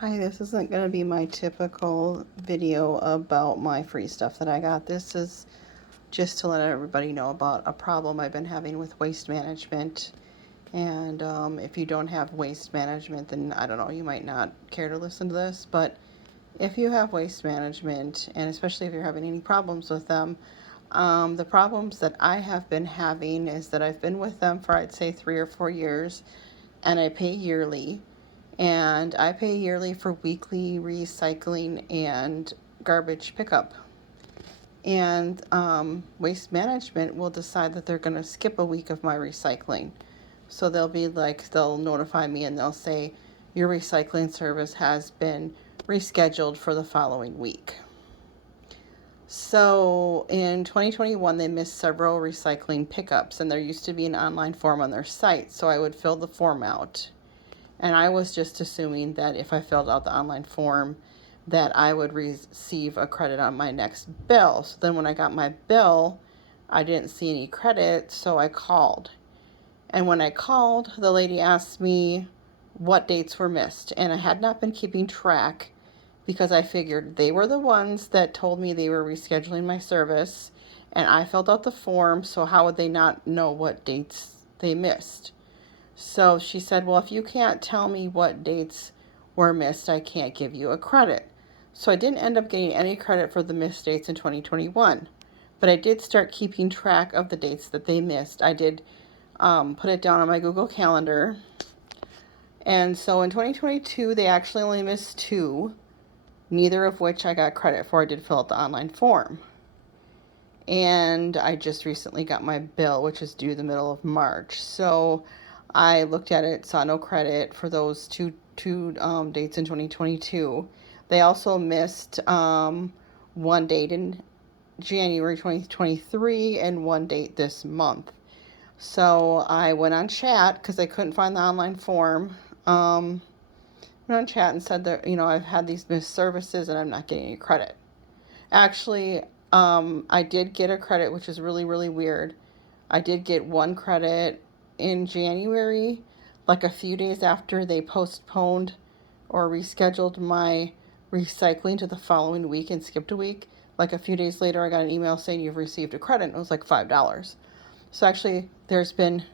Hi, this isn't going to be my typical video about my free stuff that I got. This is just to let everybody know about a problem I've been having with waste management. And if you don't have waste management, then I don't know, you might not care to listen to this. But if you have waste management, and especially if you're having any problems with them, the problems that I have been having is that I've been with them for, I'd say, 3 or 4 years, and I pay yearly. And I pay yearly for weekly recycling and garbage pickup. And waste management will decide that they're going to skip a week of my recycling. So they'll notify me and they'll say, your recycling service has been rescheduled for the following week. So in 2021, they missed several recycling pickups, and there used to be an online form on their site. So I would fill the form out. And I was just assuming that if I filled out the online form, that I would receive a credit on my next bill. So then when I got my bill, I didn't see any credit, so I called. And when I called, the lady asked me what dates were missed. And I had not been keeping track because I figured they were the ones that told me they were rescheduling my service. And I filled out the form, so how would they not know what dates they missed? So she said, well, if you can't tell me what dates were missed, I can't give you a credit. So I didn't end up getting any credit for the missed dates in 2021. But I did start keeping track of the dates that they missed. I did put it down on my Google Calendar. And so in 2022, they actually only missed 2, neither of which I got credit for. I did fill out the online form. And I just recently got my bill, which is due the middle of March. So I looked at it, saw no credit for those two dates in 2022. They also missed one date in January 2023 and one date this month. So I went on chat because I couldn't find the online form. Went on chat and said that, I've had these missed services and I'm not getting any credit. Actually, I did get a credit, which is really, really weird. I did get one credit in January, like a few days after they postponed or rescheduled my recycling to the following week and skipped a week. Like a few days later, I got an email saying you've received a credit. And it was like $5. So actually, there's been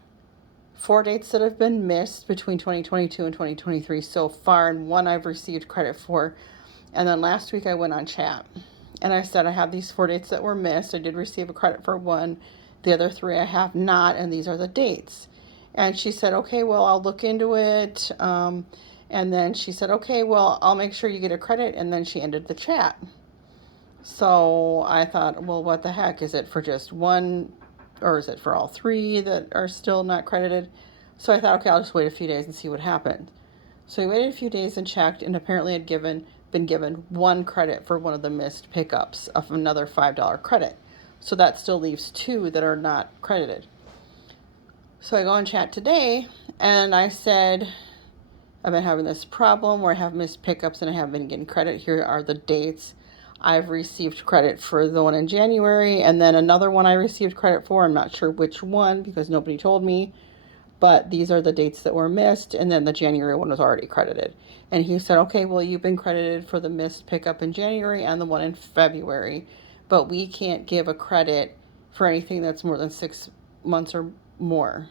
4 dates that have been missed between 2022 and 2023 so far, and one I've received credit for. And then last week I went on chat and I said I have these 4 dates that were missed. I did receive a credit for one. The other 3 I have not, and these are the dates. And she said, okay, well, I'll look into it. And then she said, okay, well, I'll make sure you get a credit. And then she ended the chat. So I thought, well, what the heck? Is it for just one, or is it for all 3 that are still not credited? So I thought, okay, I'll just wait a few days and see what happened. So we waited a few days and checked, and apparently had been given 1 credit for one of the missed pickups of another $5 credit. So that still leaves 2 that are not credited. So I go on chat today and I said, I've been having this problem where I have missed pickups and I haven't been getting credit. Here are the dates. I've received credit for the one in January, and then another one I received credit for. I'm not sure which one because nobody told me. But these are the dates that were missed, and then the January one was already credited. And he said, okay, well, you've been credited for the missed pickup in January and the one in February, but we can't give a credit for anything that's more than 6 months or more.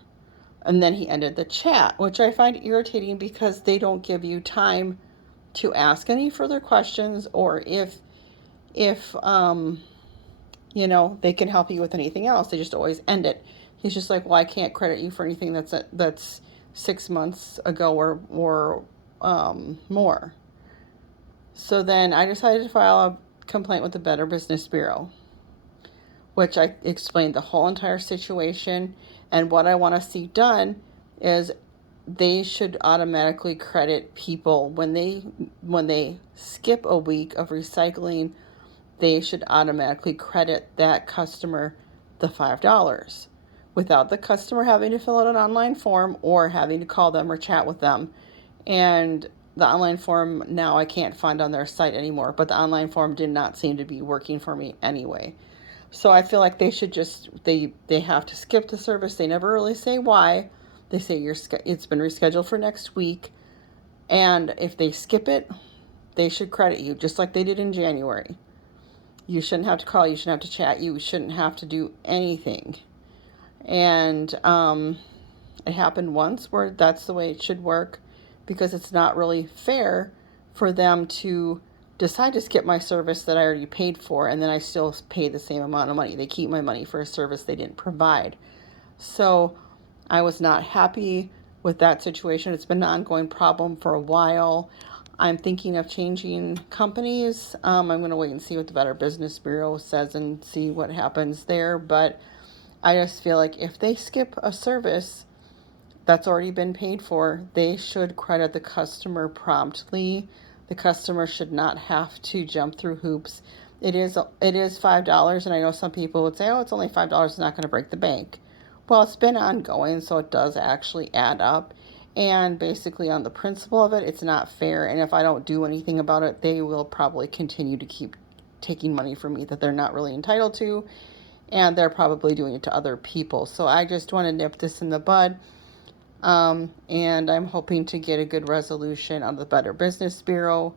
And then he ended the chat, which I find irritating because they don't give you time to ask any further questions, or if they can help you with anything else. They just always end it. He's just like, well, I can't credit you for anything that's 6 months ago or more. So then I decided to file a complaint with the Better Business Bureau, which I explained the whole entire situation. And what I want to see done is they should automatically credit people when they skip a week of recycling. They should automatically credit that customer the $5 without the customer having to fill out an online form or having to call them or chat with them. And the online form now I can't find on their site anymore, but the online form did not seem to be working for me anyway. So I feel like they should just, they have to skip the service. They never really say why. They say it's been rescheduled for next week. And if they skip it, they should credit you just like they did in January. You shouldn't have to call, you shouldn't have to chat, you shouldn't have to do anything. And it happened once where that's the way it should work, because it's not really fair for them to decide to skip my service that I already paid for, and then I still pay the same amount of money. They keep my money for a service they didn't provide. So I was not happy with that situation. It's been an ongoing problem for a while. I'm thinking of changing companies. I'm going to wait and see what the Better Business Bureau says and see what happens there. But I just feel like if they skip a service that's already been paid for, they should credit the customer promptly. The customer should not have to jump through hoops. It is $5, and I know some people would say, "Oh, it's only $5. It's not going to break the bank." Well, it's been ongoing, so it does actually add up. And basically, on the principle of it, it's not fair. And if I don't do anything about it, they will probably continue to keep taking money from me that they're not really entitled to, and they're probably doing it to other people. So I just want to nip this in the bud. And I'm hoping to get a good resolution on the Better Business Bureau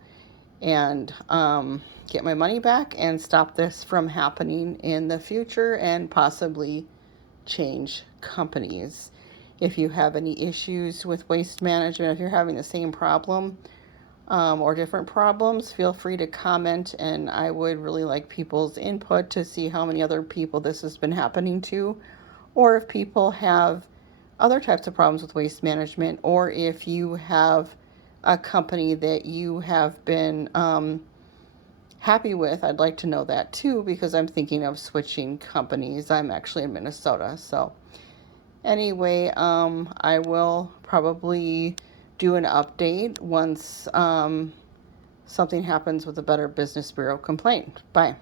and get my money back and stop this from happening in the future, and possibly change companies. If you have any issues with waste management, if you're having the same problem or different problems, feel free to comment, and I would really like people's input to see how many other people this has been happening to, or if people have other types of problems with waste management, or if you have a company that you have been happy with. I'd like to know that too, because I'm thinking of switching companies. I'm actually in Minnesota. So anyway, I will probably do an update once something happens with a Better Business Bureau complaint. Bye.